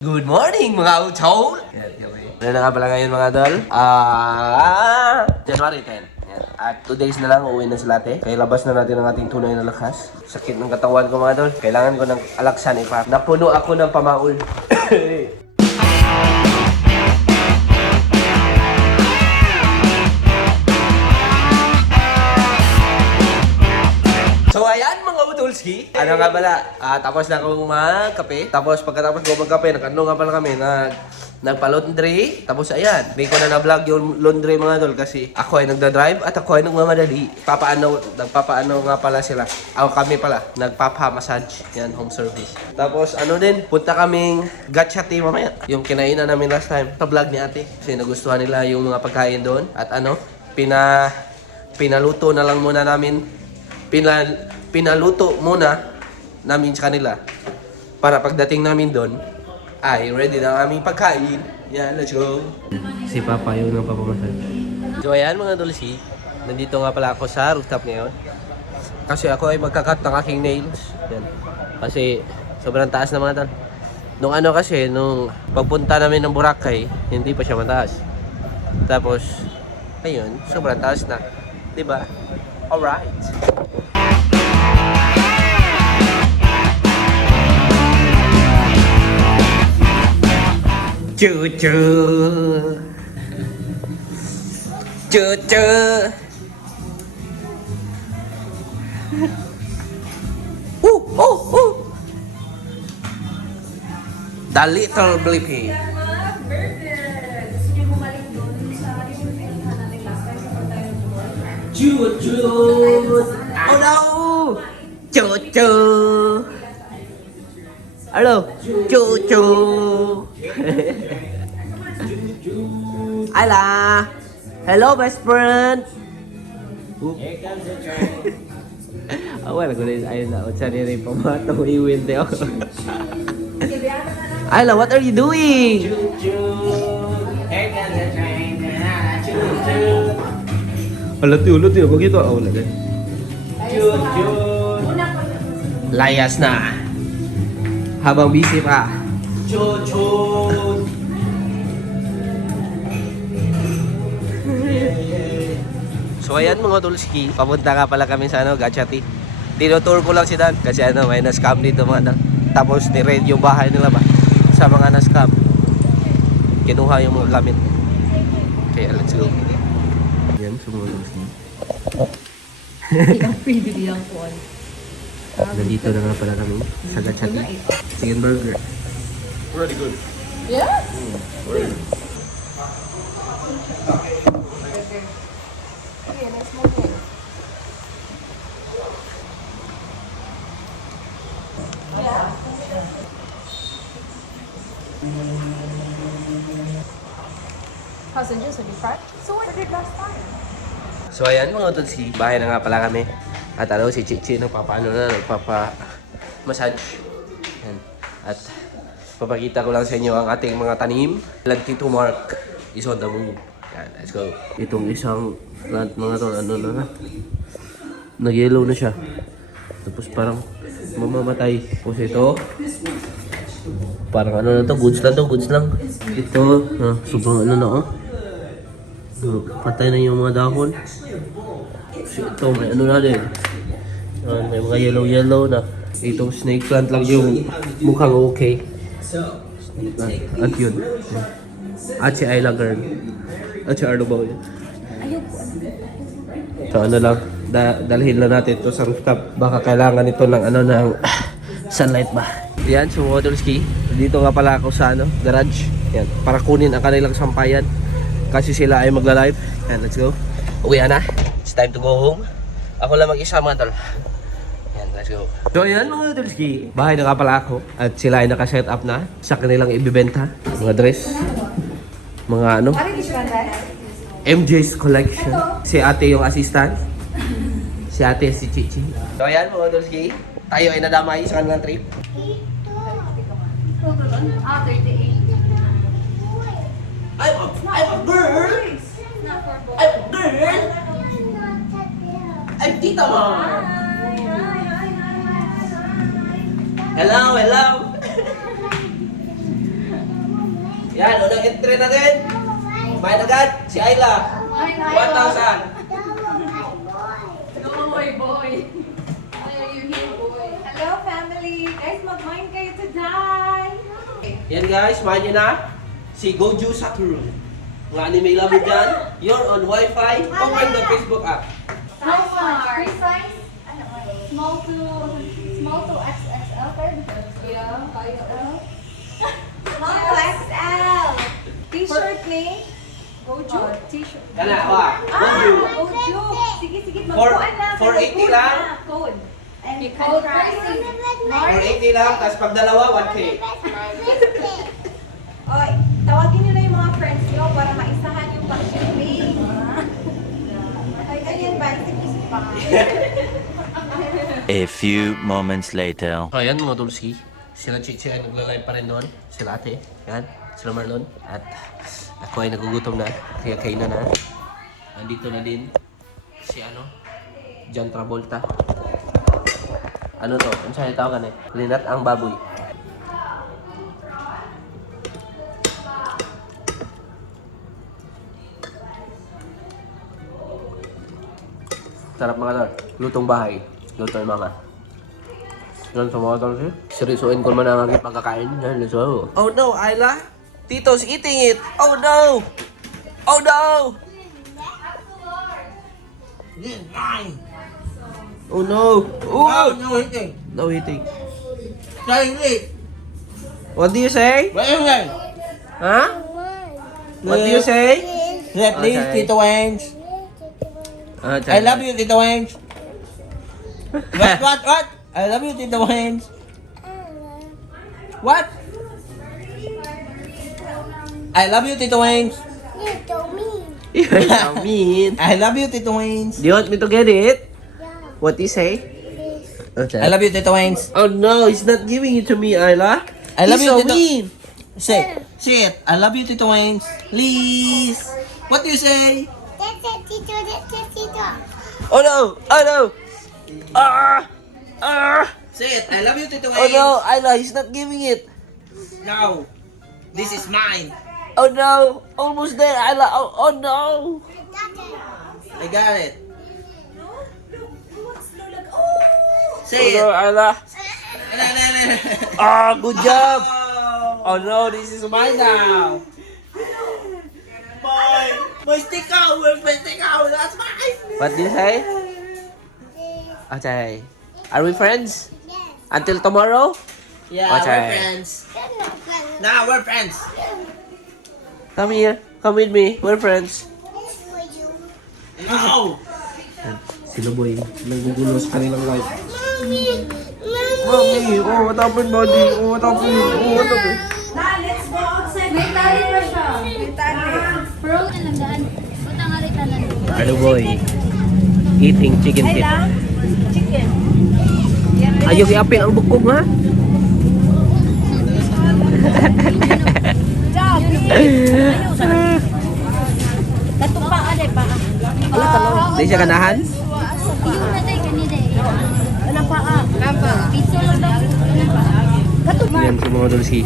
Good morning mga utol! Ano na nga pala ngayon mga idol? January 10. Yan. At 2 days na lang uuwi na sila ate. Kaya labas na natin ang ating tunay na lakas. Sakit ng katawan ko mga idol. Kailangan ko ng alaksan ipa. Napuno ako ng pamaul. So ayan mga utolski, ano nga pala, tapos na akong magkape. Tapos pagkatapos ko magkape, nag-ano nga pala kami, nagpa-laundry. Tapos ayan, hindi ko na na-vlog yung laundry mga idol kasi ako ay nagda-drive at ako ay nagmamadali. Nagpapaano nga pala sila. Ako kami pala, nagpapa-massage. Yan, home service. Tapos ano din, punta kaming Gatchati mamaya. Yung kinainan namin last time sa vlog ni ate. Kasi nagustuhan nila yung mga pagkain doon. At ano, pinaluto na lang muna namin. Pinaluto muna namin sa kanila para pagdating namin doon ay ready na ang aming pagkain. Yan, let's go! Si Papa yung nagpapamassage. So ayan mga dulsi, nandito nga pala ako sa rooftop ngayon. Kasi ako ay magkakat ng aking nails. Yan. Kasi sobrang taas na mga tal. Nung ano kasi, nung pagpunta namin ng Boracay, hindi pa siya mataas. Tapos, ayun, sobrang taas na. Diba? Alright. Cucu. Cucu. The little Blippi. Cucu. Oh no. Cucu. Halo. Cucu. Ayla. Hello best friend. Here comes the train. Wala ko rin ayun na. Utsa rin rin pamatong iwin tayo. Ayla, what are you doing? Choo choo. Here comes the train. Choo choo. Ulit yun. Kung ito, wala din. Choo choo. Layas na. Habang busy pa. Choo choo. So ayan mga tulski, papunta nga pala kami sa Gatchati. Tinutour ko lang si Dan kasi may na-scam dito mga Dan. Tapos ni-raid yung bahay nila ba sa mga na-scam. Kinuha yung mga gamit. Okay, let's go. Ayan, sumunod tulski. Ang pretty lang po. Nandito na nga pala kami sa Gatchati. Chicken burger. Really good. Yeah? Really. How's the juice? Have you tried? So what did last time? So ayan mga tulsi, bahay na nga pala kami. At si Chichi nagpapa-massage. Yan. At papakita ko lang sa inyo ang ating mga tanim. Tito Mark is on the move. Yan, let's go. Itong isang plant mga to, nag-yellow na siya. Tapos parang mamamatay. Tapos ito, parang goods lang. Ito, sobrang patay na yung mga dahon. Tapos ito, may na din. May mga yellow na. Itong snake plant lang yung mukhang okay. Snake plant. At yun. At si Ayla girl. At si Arlo Boy. So lang, dalhin lang natin ito sa rooftop. Baka kailangan ito ng ng sunlight ba. Yan, so Modulski. Dito nga pala ako sa garage. Yan, para kunin ang kanilang sampayan. Kasi sila ay magla-live. Yan, let's go. Uwi na. It's time to go home. Ako lang mag-isa mga tol. Yan, let's go. So yan mga Modulski. Bahay na nga pala ako. At sila ay naka-set up na sa kanilang ibibenta. Mga dress. Mga MJ's collection. Si ate yung assistant. Si ate si Chichi. So ayan mga Dolski. Tayo ay nadamay sa kanilang trip. 38. I'm a girl! I'm a girl! I'm Tita Mom! Hello! Yan, unang entry natin. Bayad agad, si Ayla. 1,000. No, boy. Why are you here, boy? Hello, family. Guys, mag-mine kayo today. Yan guys, mahan nyo na. Si Goju Sakura. Mga anime lover dyan. You're on Wi-Fi. Open the Facebook app. How far? Free size? Small to XXL. Yeah, kaya Small to XL. T-shirt ni? Goju? T-shirt. Kana, wa. Goju. Goju. Sige, For- magpuan lang. 480 lang. Code. And code pricing. 480 lang, tapos pag dalawa, 1K. Oy, tawagin niyo na yung mga friends niyo para maisahan yung pag-shipping. Ay, ganyan ba? Isip pa. A few moments later. So, ayan mga tulsi. Sila Chichi ay nagla-live pa rin doon. Sila ate. Yan. Sila Marlon. At ako ay nagugutom na. Kaya kainan na. Nandito na din si John Travolta. Ano to? Ano siya tawagan eh? Linat ang baboy. Sarap mga tol. Lutong bahay. Lutong mama. Yan sa mga tol siya. Seryosoin ko man ang aking pagkakain. Yan, let's go. Oh no, Ayla! Tito's eating it! Oh no! Oh no! Oh no! Oh! No eating. No eating. Trying it. What do you say? What is it? Huh? What do you say? Please, Okay. Tito Wangs. I love you, Tito Wangs. What? I love you, Tito Wangs. What? I love you, Tito Wangs. You mean? I love you, Tito Wangs. Do you want me to get it? What do you say? Okay. I love you, Tito Wangs. Oh no, he's not giving it to me, Ayla. I love He's you, so Tito. mean. Say it. I love you, Tito Wangs. Please. What do you say? Oh no! Oh no! Ah! Ah! Say it. I love you, Tito Oh Wangs. no, Ayla, he's not giving it. No. This is mine. Oh no! Almost there, Ayla. Oh no! I got it. Oh Say no, it. Ayla. Ah, good job. Oh, Oh no, this is mine now. my sticker. Where's my sticker? That's mine. What do you say? Okay. Are we friends? Until tomorrow? Yeah, Okay. we're friends. Nah, we're friends. Come here. Come with me. We're friends. No. Sila boy, nagugulo sa kanilang life. Mommy, oh what happened, buddy? Oh what happened? Oh what happened? May tali pa siya. May tali. Pero na lang daan. Punta nga rin tanan. Ano boy? Eating chicken tip. Chicken. Ayaw iapin ang bukog ha? Katupa ade pa. Wala talong. Di siya kanahan? Iyo na tay kanina eh. Anong paa? Kapa. Pizza lang daw. Katupa. Yan si mga dulsi.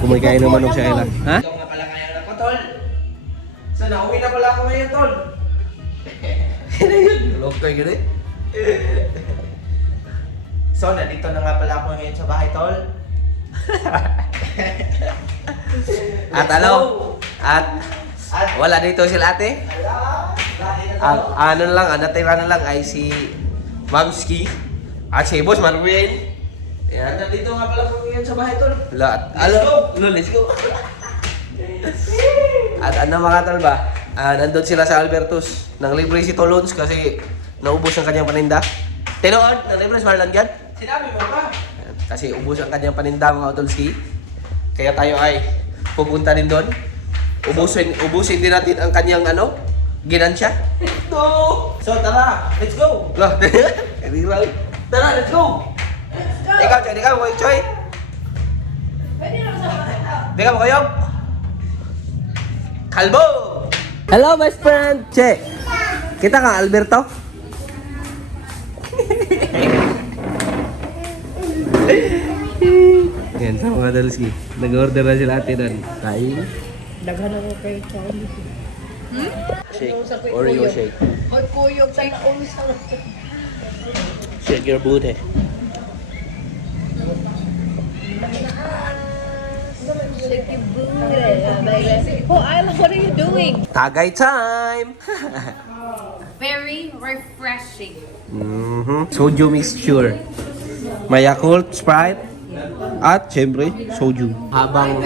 Kumikain ng manok sa ila. Ha? Ito nga pala kaya na ko, tol. So, nauwi na pala ako ngayon, tol. Log kayo gano'n? So, nandito na nga pala ako ngayon sa bahay, tol. At ano? At wala dito sila ate? Ang ano lang, ang natira na lang ay si Mamski at si Boss Marvin. Yan. Nandito nga pala ako ngayon sa bahay, tol. Lahat. Let's go. At ano mga tol ba? Nandun sila sa Albertus. Nang libre si Tolons kasi naubos ang kanyang paninda. Tinoon, nang libre si Marlon Gad. Sinabi mo ba? Kasi ubos ang kanyang paninda mga Tolski. Kaya tayo ay pupunta din doon. Ubusin din natin ang kanyang ginansya. No! So, tara. Let's go. Lah, hindi lang. Tara, let's go. Ikaw, Choy. Di ka mo kayo? Kalbo! Hello, best friend! Che! Kita ka, Alberto? Yan, sa mga dalski. Nag-order na sila ate doon. Kain. Daghan ako kay Charlie. Shake. Oreo shake. Oy, kuyog tayo na ulo sa Shake your booty. Oh, Isla, what are you doing? Tagay time! Very refreshing. Soju mixture. May Yakult, Sprite, at syempre, soju. Habang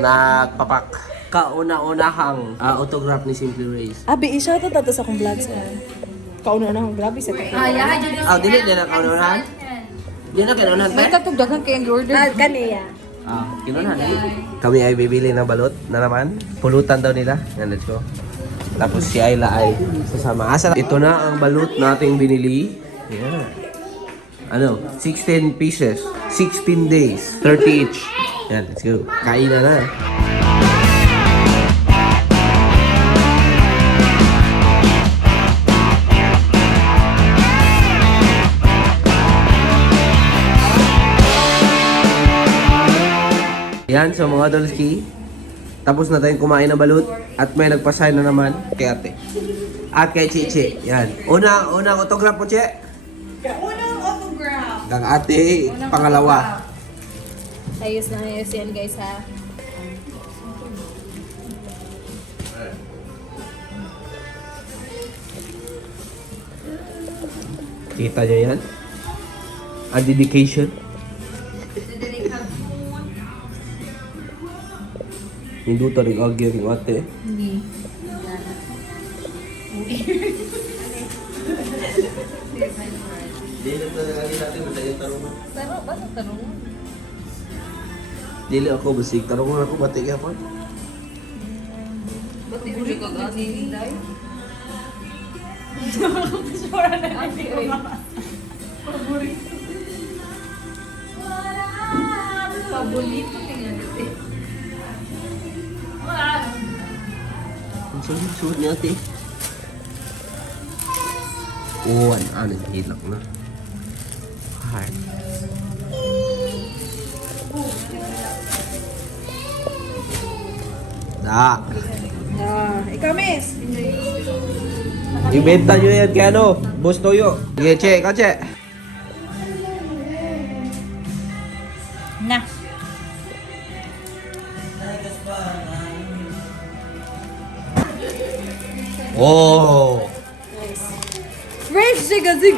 nagpapak. Kauna-unahang autograph ni Simply Race. Abi, isa ito tato sa akong vlog sa. Kauna na akong grabe sa kaya. Yeah, Judy. Dili na kaunahan? Di na kinaunahan pa? Tatog daghan kay ang order. Kaniya. Kinunahan. Kami ay bibili ng balot na naman. Pulutan daw nila. Yan, let's go. Tapos si Ayla ay sasama. Ito na ang balot nating binili. Yeah. 16 pieces. 16 days. 30 each. Yan, let's go. Kain na. Yan, so mga Dolski, tapos na tayong kumain ng balut at may nagpasign na naman kay ate. At kay Chichi. Yan. Unang autograph po, Che. Unang autograph. Kang ate, pangalawa. Ayos na ayos yan, guys, ha. Kita nyo yan? A dedication. Hindi ito rin agyan yung ate. Hindi. Pero, ba sa tanong? Dili ako basig. Tarungan ako bati kaya po. Ba't hindi ka gani? Paborito tingnan dito. Ang sulit ni ate. Anong hilak na. Heart. Ikaw, miss. Ibenta nyo yan kaya Boss Toyo. Sige, Che. Ikaw, Che. Na. Oh! Fresh zigazig.